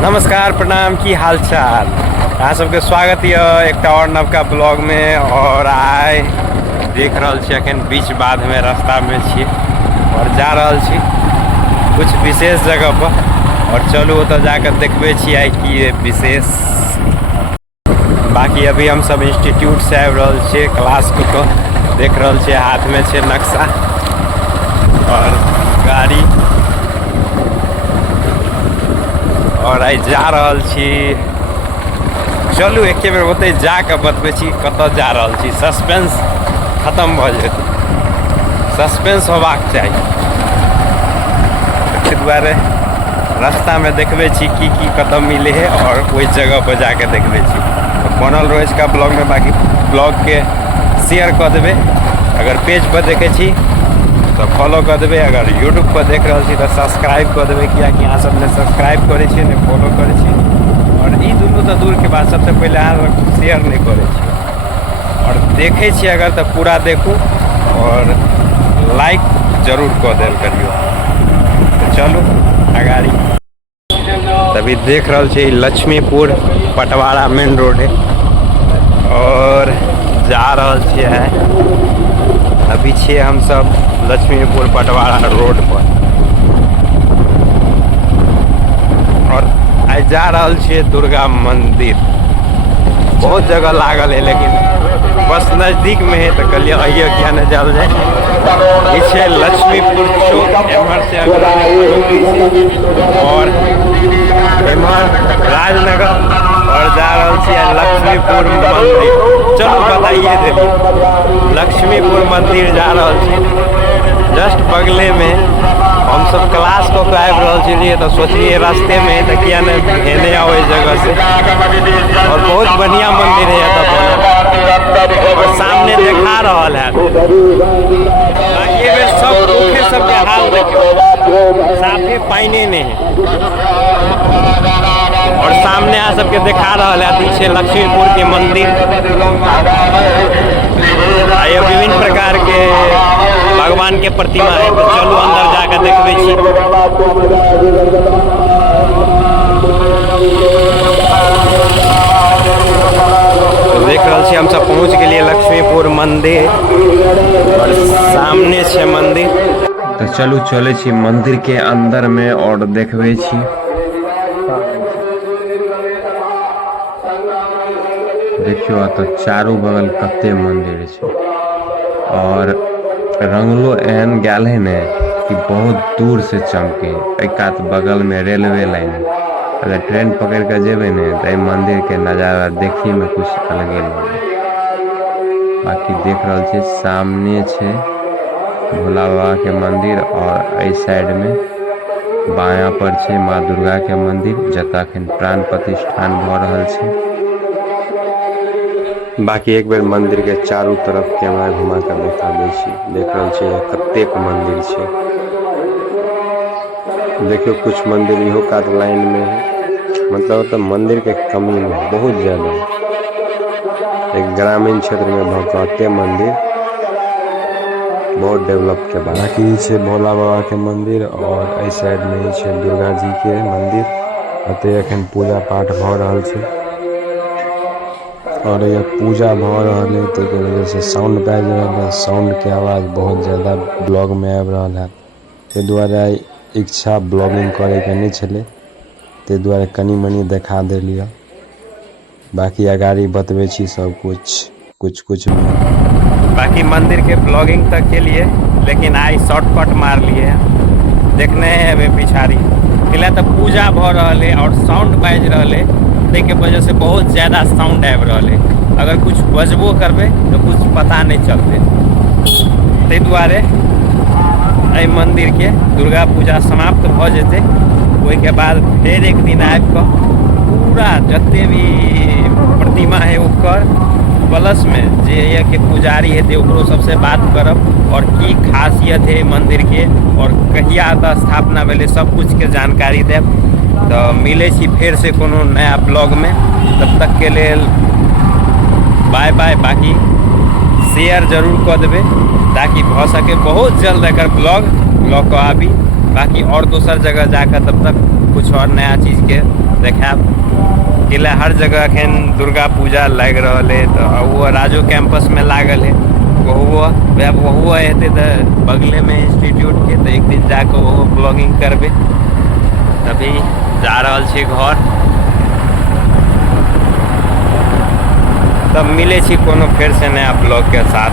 नमस्कार प्रणाम की हाल चाल अहाँ सबके स्वागत है एक और नवका ब्लॉग में। और आइ देख रहल छी अखन बीच बाद में रास्ता में छी और जा रहल छी कुछ विशेष जगह पर। और चलू तो जाकर देखबे छी आइ की विशेष। बाकी अभी हम सब इंस्टीट्यूट से आबि रहल छी क्लास को देख रहल छी हाथ में छे नक्शा और गाड़ी और आई जा रहल छी। चलू एक बेर ओते जाके बतबै छी कतऽ जा रहल छी। सस्पेंस खत्म भऽ जेतै, सस्पेंस होबाक चाही। ताहि दुआरे रास्ता में देखबे छी की कतऽ मिले है और ओहि जगह पर जाके देखबे छी। बनल रहे इसका ब्लॉग में, बाकी ब्लॉग के शेयर कर देबे। अगर पेज पर देखे छी तो फॉलो कर देबे, अगर यूट्यूब पर देख रहे छी तो सब्सक्राइब कर देबे, कियाकि अहाँ सब ने सब्सक्राइब करे छी ने फॉलो करे छी। और ई दुनू तो दूर के बात, सबसे पहले अहाँ शेयर नहीं करे छी और देखे छी अगर तो पूरा देखू और लाइक जरूर कर देल करियो। तो चलू अगाड़ी। तभी देख रहे छी लक्ष्मीपुर पटवाड़ा मेन रोड है और जा रहल छियै। अभी छे हम सब लक्ष्मीपुर पटवाड़ा रोड पर और आज जा रहल छियै दुर्गा मंदिर। बहुत जगह लागल है लेकिन बस नजदीक में है तो कहलिए आइए क्या न जाल जाए। पीछे लक्ष्मीपुर चौक एमहर से और एमहर राजनगर और जा रहल छियै लक्ष्मीपुर मंदिर। चलो बताइए देवी लक्ष्मीपुर मंदिर जा रहल छी। जस्ट बगले में हम सब क्लास को आबि रहल छलिए तो सोचलिए रास्ते में तो क्या न हेने आओ इस जगह से। और बहुत बढ़िया मंदिर है और सामने देखा रहल है। बाकी सब दुखे सबके हाल देखियो, साफे पाइने नहीं है। और सामने आ सबके देखा रहल है पीछे लक्ष्मीपुर के मंदिर। ये विभिन्न प्रकार के भगवान के प्रतिमा है। तो चलो अंदर जाकर देखबे छी। तो देख रहल छी हम सब पहुंच गेलिए लक्ष्मीपुर मंदिर और सामने छे मंदिर। तो चलू चले छी मंदिर के अंदर में और देखबे छी। देखियो तो चारों बगल कते मंदिर छै और रंगलो एहन गैल है ने कि बहुत दूर से चमके। एक कात बगल में रेलवे लाइन, अगर ट्रेन पकड़ के जेबे ने तो मंदिर के नजारा देखी में कुछ अलगे लगे। बाकी देख रहल छे सामने छे भोला बाबा के मंदिर और इस साइड में बायां पर छे माँ दुर्गा के मंदिर जतऽ अखन प्राण प्रतिष्ठान भ रहल छे। बाकी एक बेर मंदिर के चारों तरफ कैमरा घुमा कर देखा दै छी। देख रहल छी कतेक मंदिर छे। देखियो कुछ मंदिर इहो कात लाइन में है, मतलब तो मंदिर के कमी में बहुत ज्यादा। एक ग्रामीण क्षेत्र में भगवते मंदिर बहुत डेवलप के बाद। बाकी छे भोला बाबा के मंदिर और इस साइड में छे दुर्गा जी के मंदिर। अते अखन पूजा पाठ भ रहल छे और ये पूजा भ रहल है तो वजह से साउंड बाज रहल है। साउंड के आवाज बहुत ज्यादा ब्लॉग में आबि रहल है। ते द्वारे इच्छा ब्लॉगिंग करे के नहीं छले, ते द्वारे कनी मनी देखा देलिए। बाकी अगाड़ी बतबे छी सब कुछ में। बाकी मंदिर के ब्लॉगिंग तक के लिए लेकिन आई शॉर्टकट मार लिए देखने है अभी पिछाड़ी फिलहाल तो पूजा भ रहल है और साउंड बाज रहल है। के वजह से बहुत ज़्यादा साउंड आबि रहल है। अगर कुछ बजबो करबे तो कुछ पता नहीं चलते। ताहि दुआरे एहि मंदिर के दुर्गा पूजा समाप्त भ जेते ओहि के बाद फिर एक दिन आबि कऽ पूरा जते भी प्रतिमा है ओकर प्लस में जे ये के पुजारी हेते ओकरो सबसे बात करब और की खासियत है मंदिर के और कहिया स्थापना भेले सब कुछ के जानकारी देब। तो मिले छी फिर से कोनो नया ब्लॉग में। तब तक के लिए बाय बाय। बाकी शेयर जरूर कर देबे ताकि भ सके बहुत जल्द एकर ब्लॉग लऽ कऽ आबी। बाकी और दोसर जगह जाकर तब तक कुछ और नया चीज़ के देखाब। कि हर जगह एखन दुर्गा पूजा लग रहा है, तो वो राजो कैंपस में लागल है, वह हेतै तो बगले में इंस्टीट्यूट के, तो एक दिन जाकर वो ब्लॉगिंग करबे। तभी जा रहल छी घर, तब मिले छी कोनो फेर से नया ब्लॉग के साथ।